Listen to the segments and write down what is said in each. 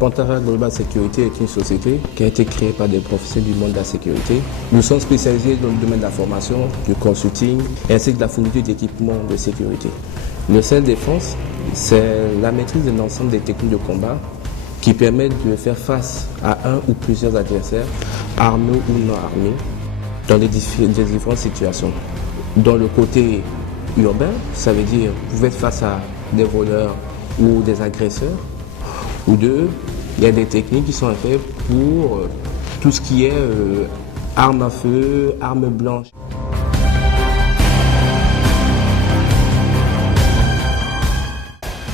Pantara Global Security est une société qui a été créée par des professionnels du monde de la sécurité. Nous sommes spécialisés dans le domaine de la formation, du consulting ainsi que de la fourniture d'équipements de sécurité. Le self-défense, c'est la maîtrise de l'ensemble des techniques de combat qui permettent de faire face à un ou plusieurs adversaires, armés ou non armés, dans des différentes situations. Dans le côté urbain, ça veut dire vous pouvez être face à des voleurs ou des agresseurs, ou deux, il y a des techniques qui sont faites pour tout ce qui est armes à feu, armes blanches.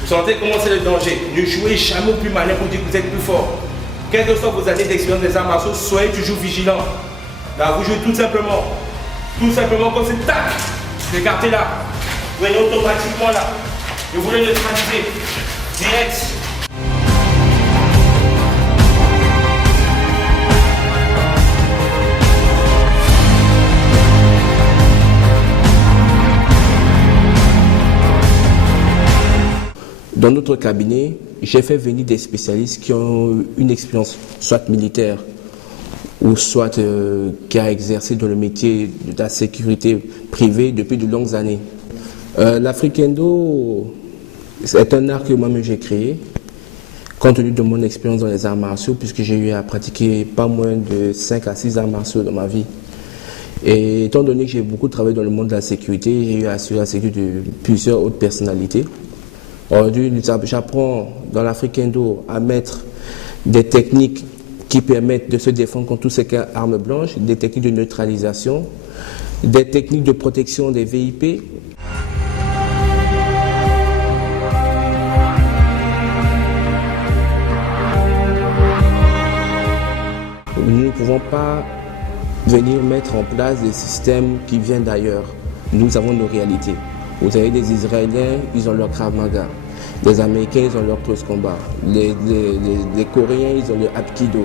Vous sentez comment c'est le danger. Ne jouez jamais au plus malin pour dire que vous êtes plus fort. Quelles que soient vos années d'expérience des arts martiaux, soyez toujours vigilants. Là, vous jouez tout simplement comme c'est tac, écartez là. Vous venez automatiquement là. Et vous le neutralisez. Direct. Dans notre cabinet, j'ai fait venir des spécialistes qui ont une expérience soit militaire ou soit qui a exercé dans le métier de la sécurité privée depuis de longues années. L'Afrikendo, c'est un art que moi-même j'ai créé, compte tenu de mon expérience dans les arts martiaux, puisque j'ai eu à pratiquer pas moins de 5 à 6 arts martiaux dans ma vie. Et étant donné que j'ai beaucoup travaillé dans le monde de la sécurité, j'ai eu à assurer la sécurité de plusieurs autres personnalités. Aujourd'hui, j'apprends dans l'Afrikendo à mettre des techniques qui permettent de se défendre contre tout ce qu'est armes blanches, des techniques de neutralisation, des techniques de protection des VIP. Nous ne pouvons pas venir mettre en place des systèmes qui viennent d'ailleurs. Nous avons nos réalités. Vous avez des Israéliens, ils ont leur Krav Maga. Les Américains, ils ont leur close combat. Les Coréens, ils ont leur Hapkido.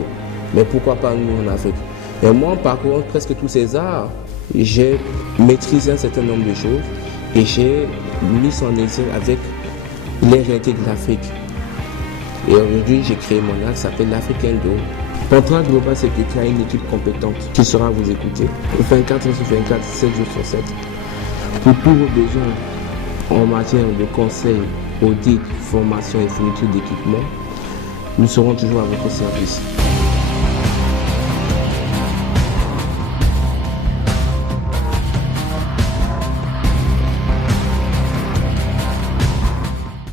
Mais pourquoi pas nous en Afrique? Et moi, par contre, presque tous ces arts, j'ai maîtrisé un certain nombre de choses et j'ai mis en essai avec les réalités de l'Afrique. Et aujourd'hui, j'ai créé mon art qui s'appelle l'Afrikendo. Pantara Global Security a une équipe compétente qui sera à vous écouter 24 heures sur 24, 7 jours sur 7. Pour tous vos besoins en matière de conseils, audit, formation et fourniture d'équipements, nous serons toujours à votre service.